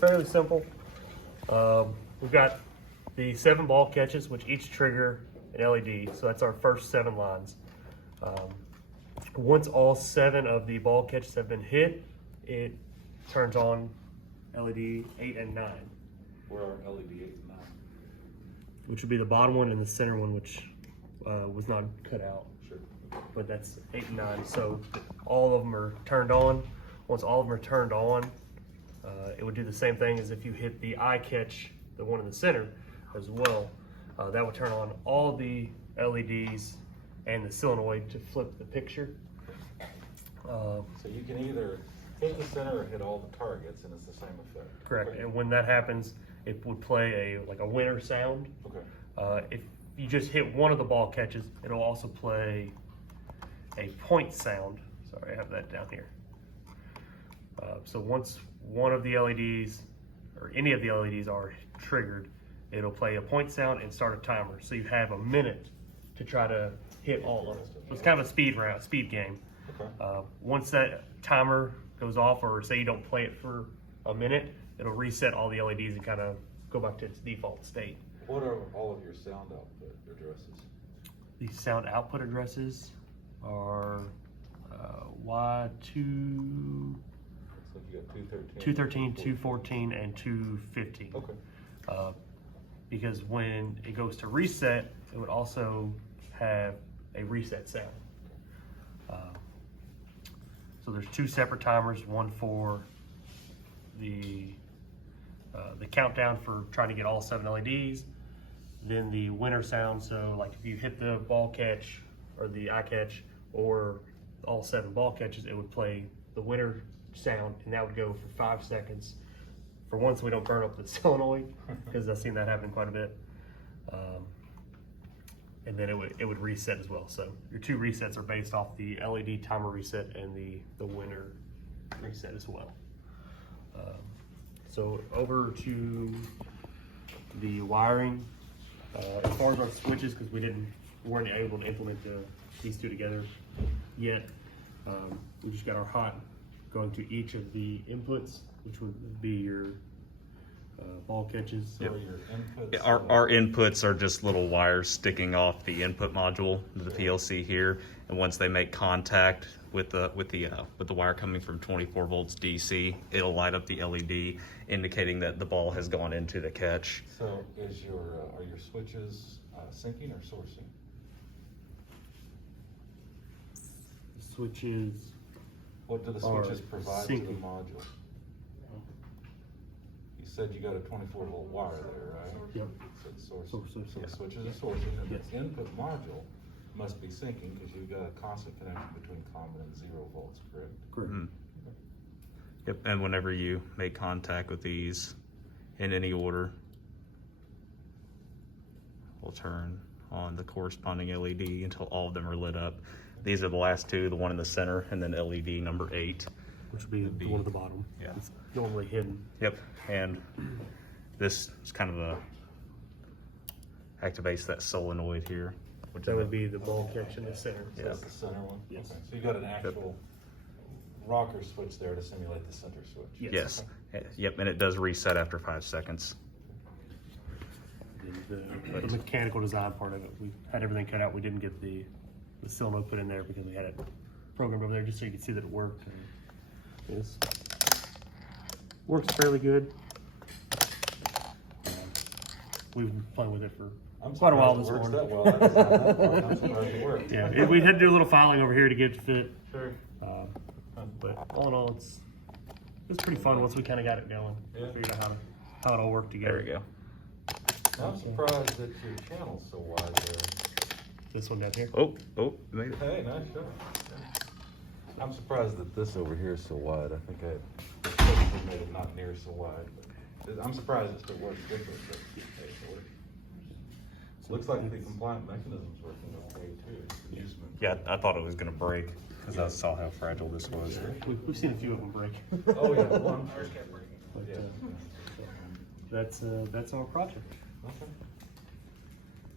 fairly simple. We've got the 7 ball catches, which each trigger an LED. So that's our first 7 lines. Once all 7 of the ball catches have been hit, it turns on LED 8 and 9. Where are LED 8 and 9? Which would be the bottom one and the center one, which was not cut out. Sure. But that's 8 and 9. So all of them are turned on. Once all of them are turned on, it would do the same thing as if you hit the eye catch, the one in the center as well. That would turn on all the LEDs and the solenoid to flip the picture. So you can either hit the center or hit all the targets, and it's the same effect. Correct. Okay. And when that happens, it would play a winner sound. Okay. If you just hit one of the ball catches, it'll also play a point sound. Sorry, I have that down here. So once one of the LEDs or any of the LEDs are triggered, it'll play a point sound and start a timer. So you have a minute to try to hit all of them. So it's kind of a speed game. Okay. Once that timer goes off, or say you don't play it for a minute, it'll reset all the LEDs and kind of go back to its default state. What are all of your sound output addresses? The sound output addresses are Y2, Looks like you got 213. 213, 214, and 215. Okay. Because when it goes to reset, it would also have a reset sound. So there's 2 separate timers, one for the countdown for trying to get all 7 LEDs, then the winner sound. So like if you hit the ball catch or the eye catch or all 7 ball catches, it would play the winner sound, and that would go for 5 seconds. For once, we don't burn up the solenoid, because I've seen that happen quite a bit. And then it would reset as well. So your 2 resets are based off the LED timer reset and the winner reset as well. So over to the wiring. As far as our switches, because we weren't able to implement these 2 together yet. We just got our hot going to each of the inputs, which would be your ball catches. So Yep. your inputs. Our inputs are just little wires sticking off the input module to the PLC here, and once they make contact with the wire coming from 24 volts DC, it'll light up the LED, indicating that the ball has gone into the catch. So are your switches syncing or sourcing? Switches. What do the Are switches provide to the syncing. module? You said you got a 24 volt wire there, right? Yep. So it's sourcing. So So the switches are sourcing, and Yes. the input module must be syncing because you've got a constant connection between common and 0 volts, correct? Correct. Mhm. Yep, and whenever you make contact with these in any order, we'll turn on the corresponding LED until all of them are lit up. These are the last 2, the one in the center, and then LED number 8. Which would be the one at the bottom. Yeah. It's normally hidden. Yep, and this is kind of activates that solenoid here, which That would be the ball catch in the center. So that's the center one? Yes. Okay. So you got an actual rocker switch there to simulate the center switch? Yes. Yep, and it does reset after 5 seconds. The mechanical design part of it, we had everything cut out. We didn't get the solenoid put in there because we had it programmed over there just so you could see that it worked. And it works fairly good. We've been playing with it for I'm quite a while surprised this it morning. works that well. I'm surprised it worked. Yeah, we had to do a little filing over here to get it to fit. Sure. But all in all, it's pretty fun once we kind of got it going. Yeah. Figured out how it all worked together. There we go. I'm surprised that your channel's so wide there. This one down here. Oh, made it. Hey, nice shot. Yeah. I'm surprised that this over here is so wide. I think I probably made it not near so wide. But I'm surprised it still works different, but hey, it works. Looks like the compliant mechanism's working okay too. Yeah, I thought it was gonna break because I saw how fragile this was. We've seen a few of them break. Oh yeah, one. But, Yeah. that's our project. Okay.